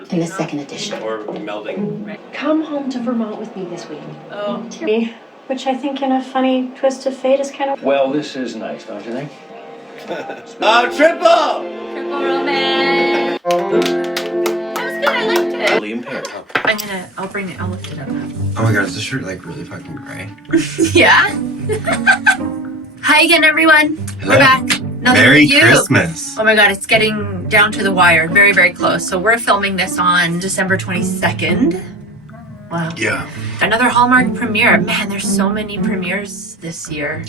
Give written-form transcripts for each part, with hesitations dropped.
in the second edition. Or melding. Come home to Vermont with me this week. Oh, Which I think in a funny twist of fate is kind of... Well, this is nice, don't you think? Triple! triple romance. That was good. I liked it. Totally impaired. I'll bring it. I'll lift it up. Oh my god, is this shirt like really fucking gray? Yeah. Hi again, everyone. Hello. We're back. Another Merry review. Christmas. Oh my god, it's getting down to the wire. Very, very close. So we're filming this on December 22nd. Wow. Yeah. Another Hallmark premiere. Man, there's so many premieres this year.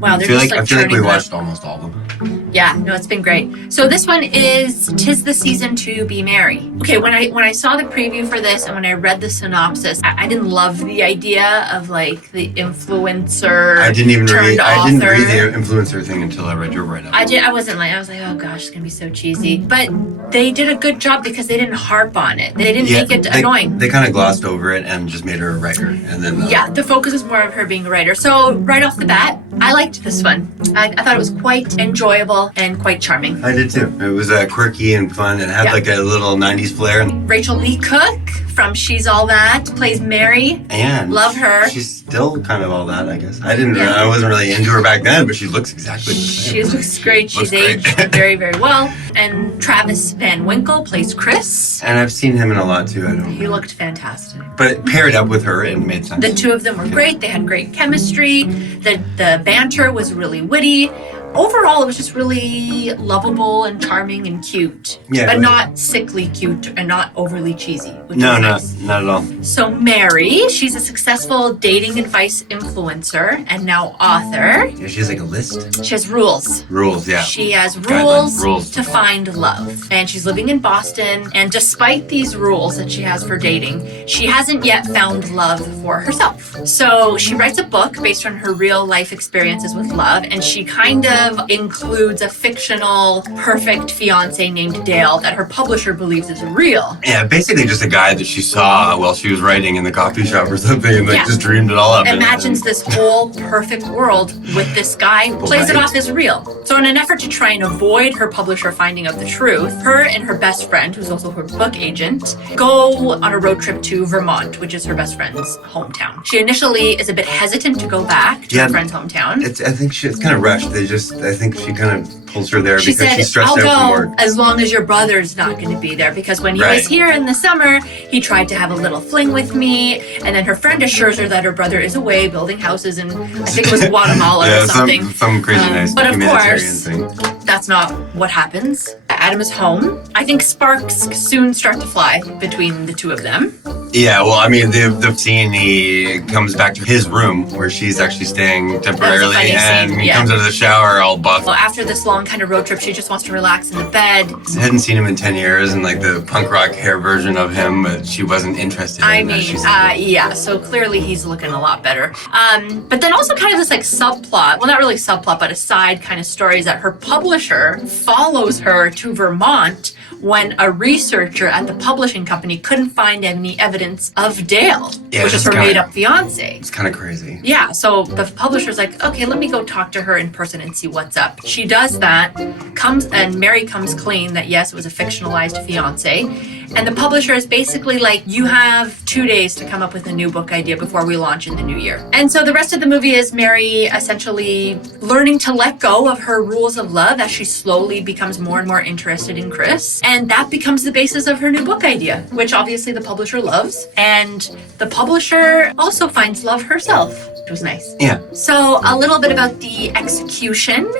Wow, they're I just feel like we churning watched them. almost all of them. Yeah, no, it's been great. So this one is 'Tis the Season to Be Merry. Okay, when I saw the preview for this and when I read the synopsis, I didn't love the idea of like the influencer. I didn't read author. the influencer thing until I read your write-up. I was like, oh gosh, it's gonna be so cheesy. But they did a good job because they didn't harp on it. They didn't make it annoying. They kind of glossed over it and just made her a writer. And then Yeah, the focus is more of her being a writer. So right off the bat, I liked this one. I thought it was quite enjoyable and quite charming. I did too. It was quirky and fun and had like a little 90s flair. Rachael Leigh Cook from She's All That plays Mary. And love her. She's still kind of all that, I guess. I wasn't really into her back then, but she looks exactly the same. She looks great. She's aged very, very well. And Travis Van Winkle plays Chris. And I've seen him in a lot too. He looked fantastic. But it paired up with her and made sense. The two of them were great. They had great chemistry. The banter was really witty. Overall, it was just really lovable and charming and cute. Yeah, but like- not sickly cute and not overly cheesy. Which No, is no, nice. not at all. So Mary, she's a successful dating advice influencer and now author. Yeah, she has like a list. She has rules. Rules, yeah. She has Guidelines, rules to find love. And she's living in Boston. And despite these rules that she has for dating, she hasn't yet found love for herself. So she writes a book based on her real life experiences with love. And she kind of includes a fictional perfect fiance named Dale that her publisher believes is real. Yeah, basically just a guy that she saw while she was writing in the coffee shop or something and just dreamed it all up. Imagines this whole perfect world with this guy who plays it off as real. So in an effort to try and avoid her publisher finding out the truth, her and her best friend, who's also her book agent, go on a road trip to Vermont, which is her best friend's hometown. She initially is a bit hesitant to go back to her friend's hometown. I think it's kind of rushed. I think she kind of pulls her there She because said, she's stressed I'll out from go work. as long as your brother's not going to be there, because when he Right. was here in the summer, he tried to have a little fling with me, and then her friend assures her that her brother is away building houses in, I think it was Guatemala or something. Some crazy nice But of humanitarian course, thing. that's not what happens. Adam is home. I think sparks soon start to fly between the two of them. Yeah, well, I mean, the scene, he comes back to his room where she's actually staying temporarily, funny and scene, he yeah. comes out of the shower all buff. Well, after this long kind of road trip, she just wants to relax in the bed. Hadn't seen him in 10 years, and like the punk rock hair version of him, but she wasn't interested I in that. mean, She said. yeah, so clearly he's looking a lot better. But then also kind of this like subplot, well, not really subplot, but a side kind of story is that her publisher follows her to Vermont when a researcher at the publishing company couldn't find any evidence of Dale, Yeah, which is that's her kinda- made-up fiance. It's kind of crazy. Yeah, so the publisher's like, okay, let me go talk to her in person and see what's up. She does that, and Mary comes clean that yes, it was a fictionalized fiance. And the publisher is basically like, you have 2 days to come up with a new book idea before we launch in the new year. And so the rest of the movie is Mary essentially learning to let go of her rules of love as she slowly becomes more and more interested in Chris. And that becomes the basis of her new book idea, which obviously the publisher loves. And the publisher also finds love herself, which was nice. Yeah. So a little bit about the execution.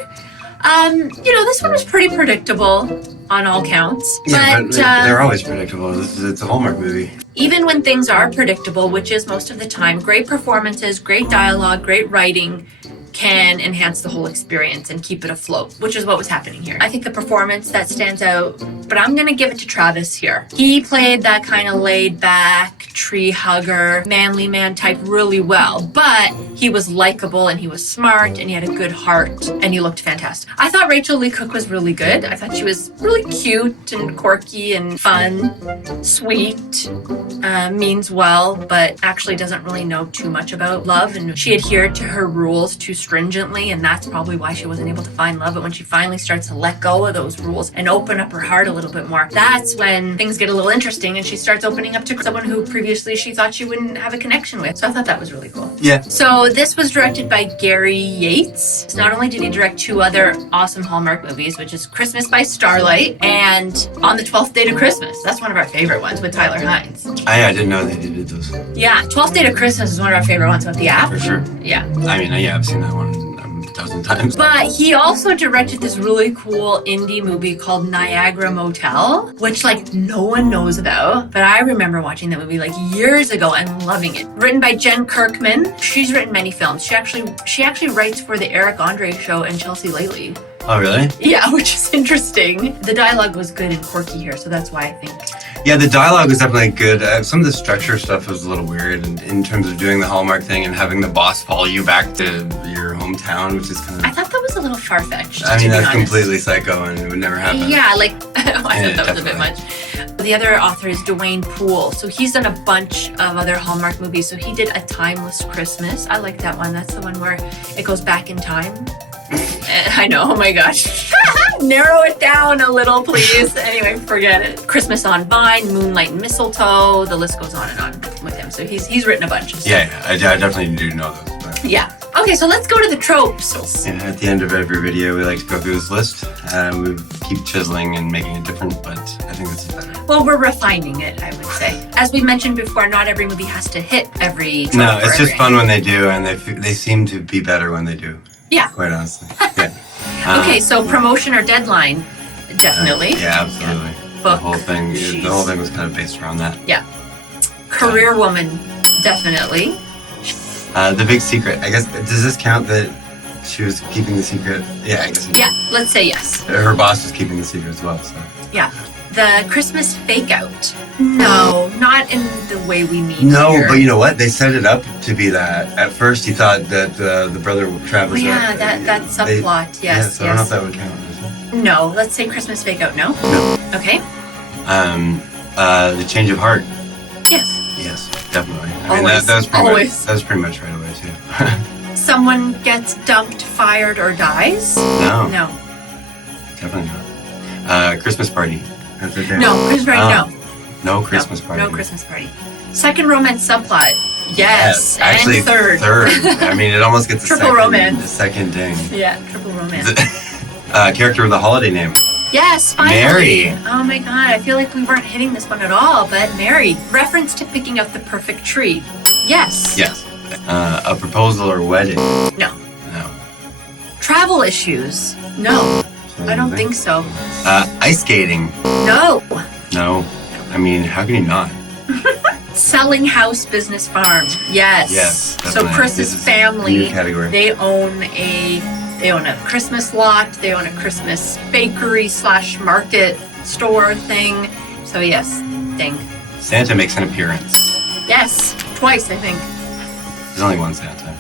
This one was pretty predictable on all counts. Yeah, but they're always predictable. It's a Hallmark movie. Even when things are predictable, which is most of the time, great performances, great dialogue, great writing can enhance the whole experience and keep it afloat, which is what was happening here. I think the performance that stands out, but I'm gonna give it to Travis here. He played that kind of laid back, tree hugger, manly man type really well, but he was likable and he was smart and he had a good heart and he looked fantastic. I thought Rachael Leigh Cook was really good. I thought she was really cute and quirky and fun, sweet, means well, but actually doesn't really know too much about love, and she adhered to her rules to stringently, and that's probably why she wasn't able to find love. But when she finally starts to let go of those rules and open up her heart a little bit more, that's when things get a little interesting, and she starts opening up to someone who previously she thought she wouldn't have a connection with. So I thought that was really cool. Yeah. So this was directed by Gary Yates. Not only did he direct 2 other awesome Hallmark movies, which is Christmas by Starlight and On the 12th Day to Christmas. That's one of our favorite ones with Tyler Hines. I didn't know they did those. Yeah, 12th Day to Christmas is one of our favorite ones with the app. For sure. Yeah. I mean, yeah, I've seen that one a dozen times. But he also directed this really cool indie movie called Niagara Motel, which like no one knows about. But I remember watching that movie like years ago and loving it. Written by Jen Kirkman. She's written many films. She actually writes for the Eric Andre Show and Chelsea Lately. Oh, really? Yeah, which is interesting. The dialogue was good and quirky here, so that's why I think. Yeah, the dialogue was definitely good. Some of the structure stuff was a little weird in terms of doing the Hallmark thing and having the boss follow you back to your hometown, which is kind of... I thought that was a little far-fetched. I mean, that's honest. completely psycho and it would never happen. Yeah, like, I thought that was a bit definitely. much. The other author is Dwayne Poole. So he's done a bunch of other Hallmark movies. So he did A Timeless Christmas. I like that one. That's the one where it goes back in time. I know, oh my gosh. Narrow it down a little, please. Anyway, forget it. Christmas on Vine, Moonlight and Mistletoe. The list goes on and on with him. So he's written a bunch. Yeah, I definitely do know those. But... Yeah. Okay, so let's go to the tropes. Yeah, at the end of every video, we like to go through this list. We keep chiseling and making it different, but I think this is better. Well, we're refining it, I would say. As we mentioned before, not every movie has to hit every trope. No, it's or just every fun when they do, and they seem to be better when they do. Yeah. Quite honestly. Yeah. Okay, so promotion or deadline, definitely. Yeah, absolutely. Yeah. The Book. whole thing. Jeez. The whole thing was kind of based around that. Yeah. Career woman, definitely. The Big Secret. I guess, does this count that she was keeping the secret? Yeah, I guess. Yeah, let's say yes. Her boss was keeping the secret as well, so. Yeah. The Christmas fake out. No, not in the way we mean No, here. but you know what? They set it up to be that. At first, he thought that the brother Travis. Oh, yeah, that subplot. Yeah, Yes, so I don't know yes. if that would count. Is it? No, let's say Christmas fake out. No. No. Okay. The change of heart. Yes. Yes, definitely. I mean, Always. that was pretty Always. much, that was pretty much right away too. Someone gets dumped, fired, or dies. No, No. definitely not. Christmas party. That's right there. No. Christmas party. No. No Christmas party. No Christmas party. Second romance subplot. Yes. Actually, and third. I mean, it almost gets a Triple second, romance. a second ding. Yeah, triple romance. Character with a holiday name. Yes, finally. Mary. Oh my god, I feel like we weren't hitting this one at all, but Mary. Reference to picking out the perfect tree. Yes. Yes. A proposal or wedding. No. No. Travel issues. No. I don't think so. Ice skating. No. No. I mean, how can you not? Selling house, business, farm. Yes. Yes. So definitely. Chris's This is a family, new category. they own a Christmas lot, they own a Christmas bakery / market store thing. So yes, ding. Santa makes an appearance. Yes, twice I think. There's only one Santa.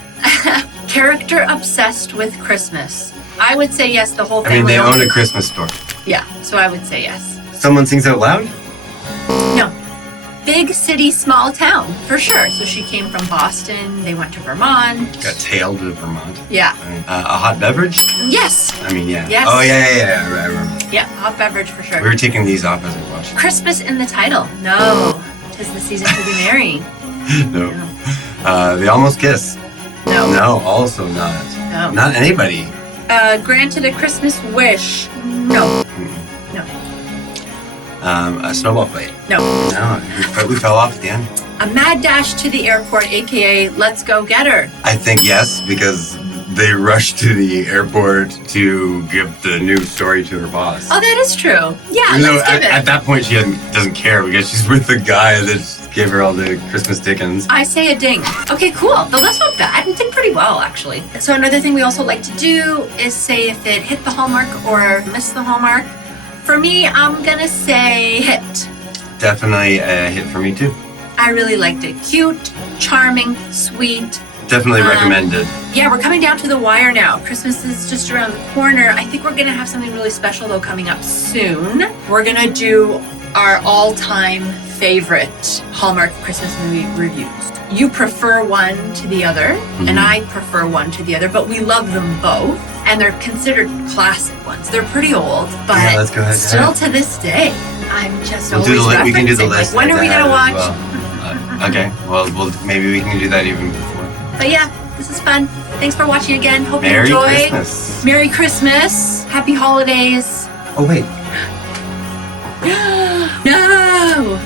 Character obsessed with Christmas. I would say yes, the whole I family. mean, they own a Christmas store. Yeah, so I would say yes. Someone sings out loud? No. Big city, small town, for sure. So she came from Boston, they went to Vermont. Got tailed to Vermont. Yeah. A hot beverage? Yes. I mean, yeah. Yes. Oh, yeah. I remember. Yeah, hot beverage for sure. We were taking these off as we watched. Christmas in the title. No. 'Tis the season to be merry. No. They almost kiss. No. No, also not. No. Not anybody. Granted a Christmas wish. No. No. A snowball fight. No. No, we fell off at the end. A mad dash to the airport, aka let's go get her. I think yes, because they rushed to the airport to give the news story to her boss. Oh, that is true. Yeah, Even though let's give at it. that point she doesn't care because she's with the guy that gave her all the Christmas dickens. I say a ding. Okay, cool. Though that's not bad. We did pretty well, actually. So another thing we also like to do is say if it hit the hallmark or missed the hallmark. For me, I'm gonna say hit. Definitely a hit for me too. I really liked it. Cute, charming, sweet. Definitely recommended. Yeah, we're coming down to the wire now. Christmas is just around the corner. I think we're gonna have something really special though coming up soon. We're gonna do our all-time favorite Hallmark Christmas movie reviews. you prefer one to the other, and I prefer one to the other, but we love them both. And they're considered classic ones. They're pretty old, but Yeah, let's go ahead. still to this day, I'm just We'll always do the we can do the referencing, list. like, when are we gonna watch? Okay, well, maybe we can do that even before. But yeah, this is fun. Thanks for watching again. Hope Merry you enjoyed. Christmas. Merry Christmas. Happy holidays. Oh wait. No!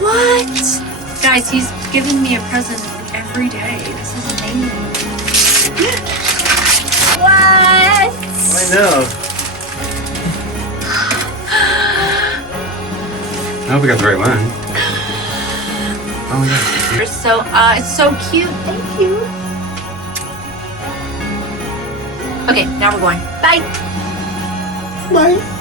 What? Guys, he's giving me a present every day. This is amazing. What? I know. I hope we got the right one. Oh yeah. You're so, it's so cute. Thank you. Okay, now we're going. Bye. Bye.